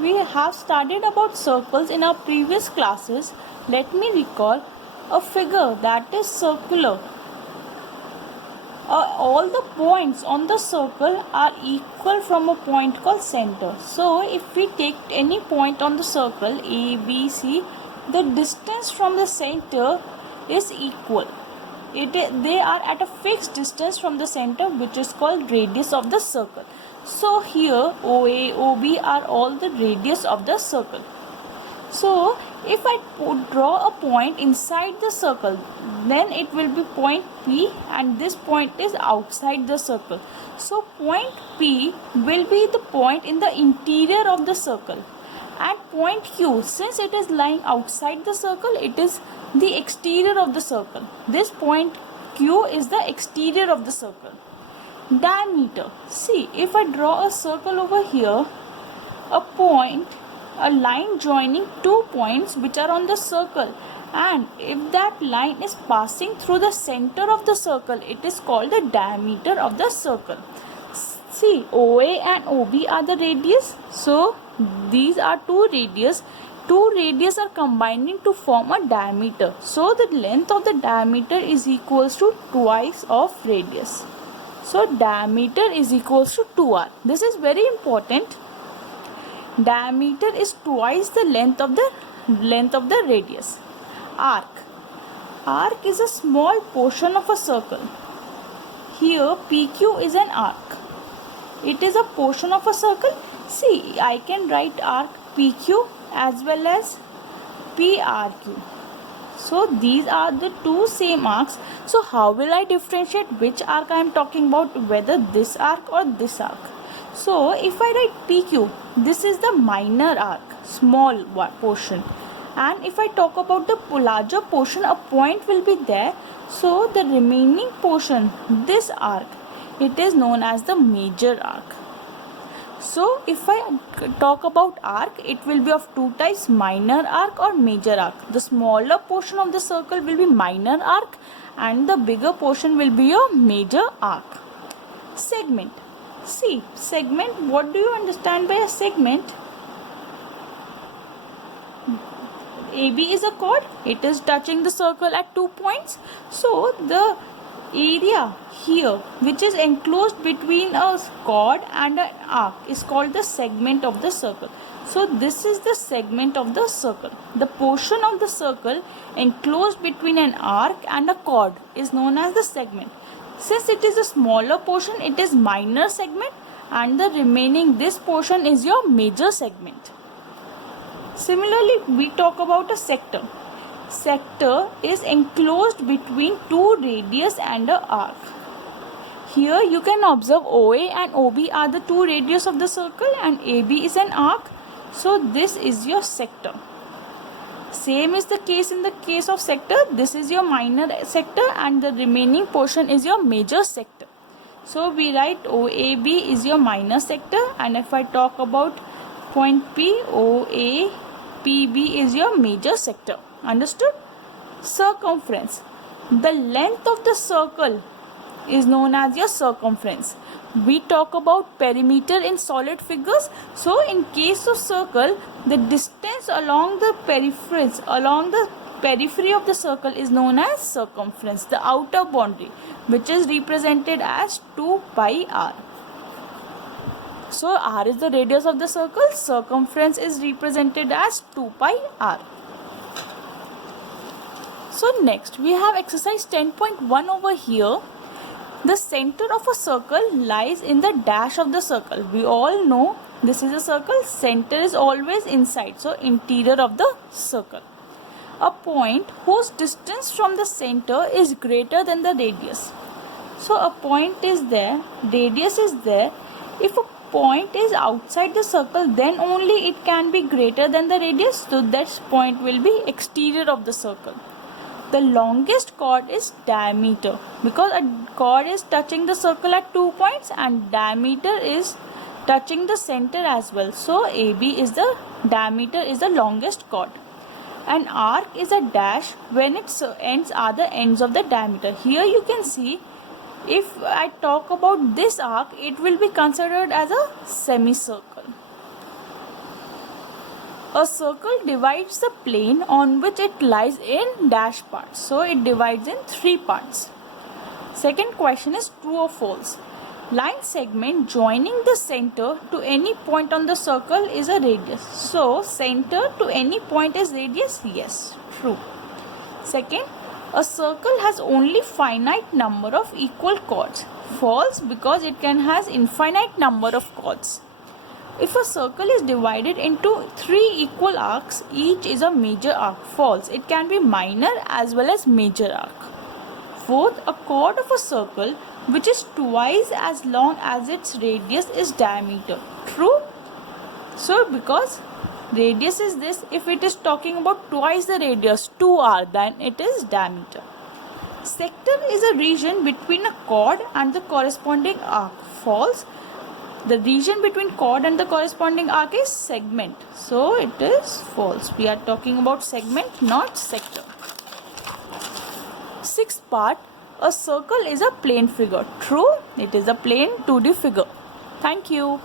we have studied about circles in our previous classes. Let me recall a figure that is circular. All the points on the circle are equal from a point called center. So if we take any point on the circle A, B, C, the distance from the center is equal. They are at a fixed distance from the center, which is called radius of the circle. So here OA, OB are all the radius of the circle. So if I draw a point inside the circle, then it will be point P, and this point is outside the circle. So point P will be the point in the interior of the circle, and point Q, since it is lying outside the circle, it is the exterior of the circle. This point Q is the exterior of the circle. Diameter. See, if I draw a circle over here, a line joining two points which are on the circle, and if that line is passing through the center of the circle, it is called the diameter of the circle. See, OA and OB are the radius. So these are two radius. Two radius are combining to form a diameter. So the length of the diameter is equals to twice of radius. So diameter is equals to 2r. This is very important. Diameter is twice the length of the radius. Arc. Arc is a small portion of a circle. Here PQ is an arc. It is a portion of a circle. See, I can write arc PQ as well as PRQ. So these are the two same arcs. So how will I differentiate which arc I am talking about, whether this arc or this arc? So if I write PQ, this is the minor arc, small portion. And if I talk about the larger portion, a point will be there. So the remaining portion, this arc, it is known as the major arc. So if I talk about arc, it will be of two types, minor arc or major arc. The smaller portion of the circle will be minor arc, and the bigger portion will be your major arc. Segment. See, segment, what do you understand by a segment? AB is a chord. It is touching the circle at 2 points. So the area here which is enclosed between a chord and an arc is called the segment of the circle. So this is the segment of the circle. The portion of the circle enclosed between an arc and a chord is known as the segment. Since it is a smaller portion, it is minor segment, and the remaining this portion is your major segment. Similarly, we talk about a sector. Sector is enclosed between two radius and an arc. Here you can observe OA and OB are the two radius of the circle, and AB is an arc. So this is your sector. Same is the case in the case of sector. This is your minor sector, and the remaining portion is your major sector. So we write OAB is your minor sector, and if I talk about point P, OA, PB is your major sector. Understood? Circumference. The length of the circle is known as your circumference. We talk about perimeter in solid figures. So in case of circle, the distance along the periphery of the circle is known as circumference, the outer boundary, which is represented as 2 pi r. So r is the radius of the circle, circumference is represented as 2 pi r. So next we have exercise 10.1 over here. The center of a circle lies in the dash of the circle. We all know this is a circle, center is always inside, so interior of the circle. A point whose distance from the center is greater than the radius. So a point is there, radius is there. If a point is outside the circle, then only it can be greater than the radius, so that point will be exterior of the circle. The longest chord is diameter, because a chord is touching the circle at 2 points and diameter is touching the center as well. So AB is the diameter is the longest chord. An arc is a dash when its ends are the ends of the diameter. Here you can see, if I talk about this arc, it will be considered as a semicircle. A circle divides the plane on which it lies in dash parts. So it divides in 3 parts. Second question is true or false. Line segment joining the center to any point on the circle is a radius. So center to any point is radius? Yes, true. Second, a circle has only finite number of equal chords. False, because it can has infinite number of chords. If a circle is divided into 3 equal arcs, each is a major arc. False, it can be minor as well as major arc. Fourth, a chord of a circle which is twice as long as its radius is diameter. True. So because radius is this, if it is talking about twice the radius, 2r, then it is diameter. Sector is a region between a chord and the corresponding arc. False. The region between chord and the corresponding arc is segment. So it is false. We are talking about segment, not sector. Sixth part, a circle is a plane figure. True, it is a plane 2D figure. Thank you.